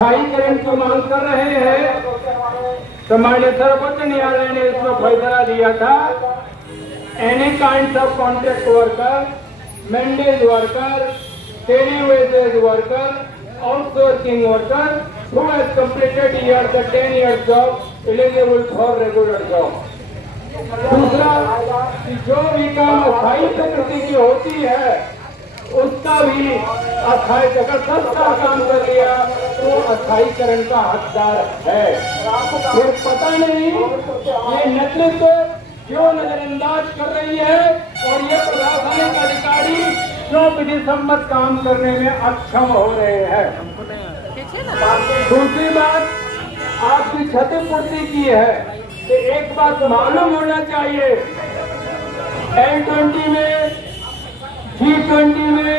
स्थायीकरण की मांग कर रहे हैं तो माननीय सर्वोच्च न्यायालय ने इसमें फैसला दिया था any kind of contract worker, mandays worker, daily wages worker, outsourcing worker who has completed the 10 years job eligible for regular job। दूसरा कि जो भी काम अस्थायी प्रकृति की होती है उसका भी अस्थायी, अगर 10 साल काम कर लिया तो अस्थायीकरण का हकदार है। फिर पता नहीं ये नेतृत्व क्यों नजरअंदाज कर रही है और ये प्रशासनिक अधिकारी क्यों विधि सम्मत काम करने में अक्षम हो रहे हैं। दूसरी बात आपकी क्षतिपूर्ति की है तो एक बात मालूम होना चाहिए, L20 में, G20 में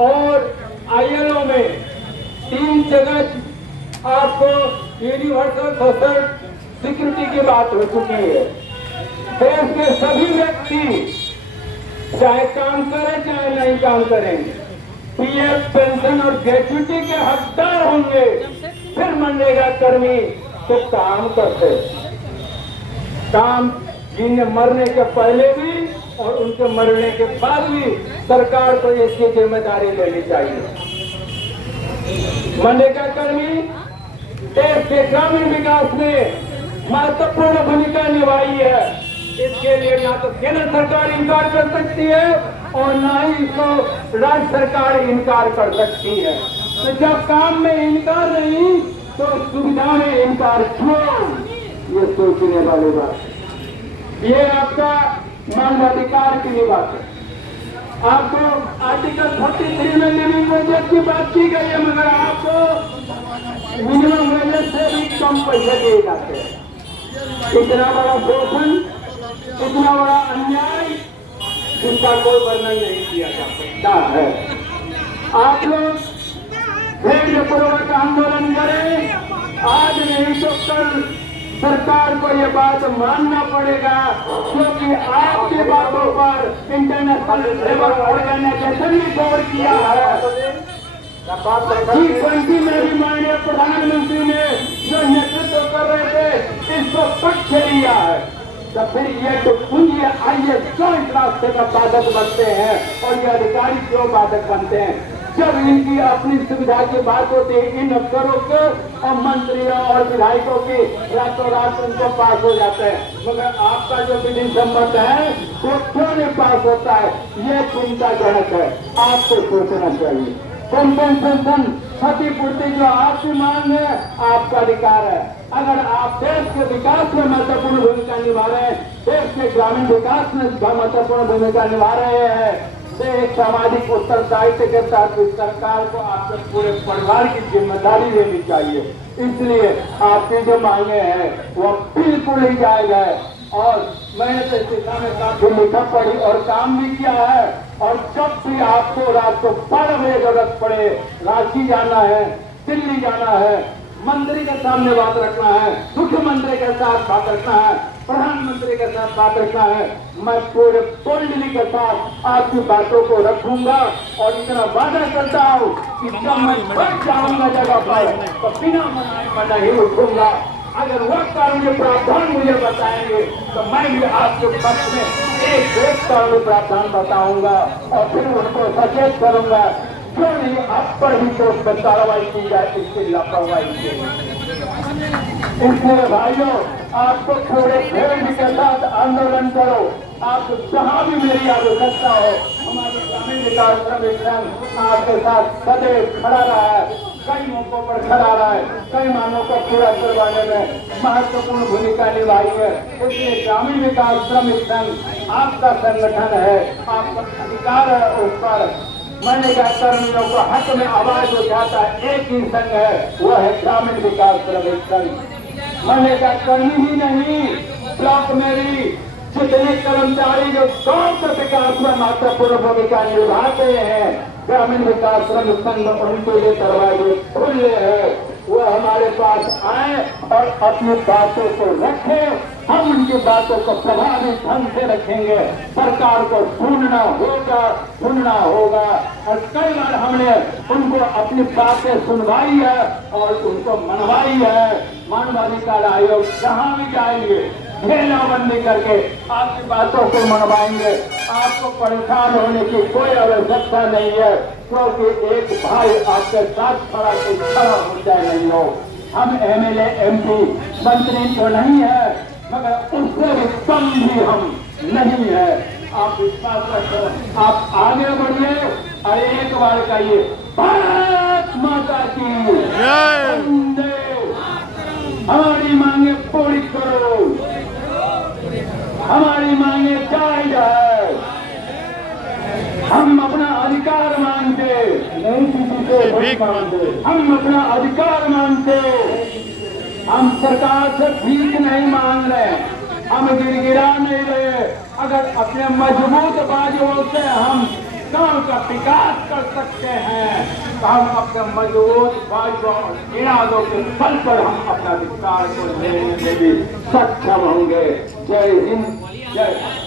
और ILO में 3 जगह आपको यूनिवर्सल सोशल सिक्योरिटी की बात हो चुकी है। देश के सभी व्यक्ति चाहे काम करें चाहे नहीं काम करें पीएफ, पेंशन और ग्रेच्युटी के हकदार होंगे। फिर मनरेगा कर्मी तो काम करते, काम जिन्हें मरने के पहले भी और उनके मरने के बाद भी सरकार को इसकी जिम्मेदारी लेनी चाहिए। मनरेगा कर्मी देश के ग्रामीण विकास में महत्वपूर्ण भूमिका निभाई है। इसके लिए ना तो केंद्र सरकार इनकार कर सकती है और ना ही इसको राज्य सरकार इनकार कर सकती है। तो जब काम में इनकार नहीं तो सुविधा में इनकार क्यों, ये सोचने वाली बात है। ये आपका मानवाधिकार की भी बात है। आपको आर्टिकल 43 में लिविंग वेजेस की बात की गई है, मगर आपको मिनिमम वेजेस से भी कम पैसे दिए जाते हैं। इतना बड़ा शोषण, इतना बड़ा अन्याय जिसका कोई वर्णन नहीं किया जा सकता है। आप लोग धैर्यपूर्वक आंदोलन करें, आज नहीं तो कल सरकार को ये बात मानना पड़ेगा, क्योंकि आपकी बातों पर इंटरनेशनल लेबर ऑर्गेनाइजेशन ने गौर किया है। G20 में भी माननीय प्रधानमंत्री ने जो नेतृत्व कर रहे थे इसको पक्ष लिया है। तो फिर ये तो पूंजी आइए क्यों इस रास्ते का बाधक बनते हैं और ये अधिकारी क्यों बाधक बनते हैं। जब इनकी अपनी सुविधा की बात होती है इन अफसरों को और मंत्रियों और विधायकों की रातों रात उनको पास हो जाता है, मगर आपका जो विधि सम्मत है वो क्यों नहीं पास होता है, ये चिंताजनक है। आपको सोचना चाहिए। कॉम्पेंसेशन, क्षतिपूर्ति जो आपकी मांग है आपका अधिकार है। अगर आप देश के विकास में महत्वपूर्ण भूमिका निभा रहे हैं, देश के ग्रामीण विकास में महत्वपूर्ण भूमिका निभा रहे हैं तो एक सामाजिक उत्तरदायित्व के साथ सरकार को आपके पूरे परिवार की जिम्मेदारी लेनी चाहिए। इसलिए आपकी जो मांगे हैं वो बिल्कुल ही जायज है और मैंने तो इस दिशा में काफी लिखा पढ़ी और काम भी किया है। और जब भी आपको रात को 12 बजे जरूरत पड़े, रांची जाना है, दिल्ली जाना है, मंत्री के सामने बात रखना है, मुख्यमंत्री के साथ बात रखना है, प्रधानमंत्री के साथ बात रखना है, मैं पूरे बोल्डली के साथ आपकी बातों को रखूंगा और इतना वादा करता हूँ कि जब मैं बैठ जाऊंगा जगह पर तो बिना मनाए मैं नहीं उठूंगा। अगर वह कानूनी प्रावधान मुझे बताएंगे तो मैं भी आपके पक्ष में एक कानूनी प्रावधान बताऊंगा और फिर उनको सचेत करूंगा क्यों नहीं आप पर भी तो कार्रवाई की जाए, इसकी लापरवाही की। इसलिए भाइयों आपको पूरे धैर्य के साथ आंदोलन करो। आप जहाँ भी मेरी आवश्यकता हो, हमारे ग्रामीण विकास श्रमिक संघ आपके साथ सदैव खड़ा रहा है, कई मौकों पर खड़ा रहा है, कई मांगों को पूरा करवाने में महत्वपूर्ण भूमिका निभाई है। इसलिए ग्रामीण विकास श्रमिक संघ आपका संगठन है, आपका अधिकार है उस पर। मनरेगा कर्मियों को हक में आवाज उठाता एक ही संघ है, वह है ग्रामीण विकास श्रमिक संघ। मनरेगा कर्मी ही नहीं, ब्लॉक में भी जितने कर्मचारी जो गांव के विकास में महत्वपूर्ण भूमिका निभाते हैं, ग्रामीण विकास श्रमिक संघ उनके लिए दरवाजे खुले हैं। वह हमारे पास आए और अपनी बातों को रखें। हम उनकी बातों को प्रभावी ढंग से रखेंगे। सरकार को सुनना होगा। और कई बार हमने उनको अपनी बातें सुनवाई है और उनको मनवाई है। मानवाधिकार आयोग जहां भी जाएंगे घेराबंदी करके आपकी बातों को मनवाएंगे। आपको परेशान होने की कोई आवश्यकता नहीं है, क्योंकि एक भाई आपके साथ खड़ा हो जाए नहीं हो। हम एमएलए एमपी मंत्री तो नहीं है, मगर उससे भी कम भी हम नहीं है। आप विश्वास रखें, आप आगे बढ़िए और एक बार कहिए भारत माता की जय। हमारी मांगे पूरी करो, हमारी मांगे जायज है। हम अपना अधिकार मांगते, नहीं किसी से भीख मांगते। हम अपना अधिकार मांगते, हम सरकार से भीख नहीं मांग रहे, हम गिड़गिड़ा नहीं रहे। अगर अपने मजबूत बाजुओं से हम गांव का विकास कर सकते हैं तो हम अपने मजबूत बाजुओं और इरादों के बल पर हम अपना विकास को लेने में भी सक्षम होंगे। जय हिंद, जय भारत।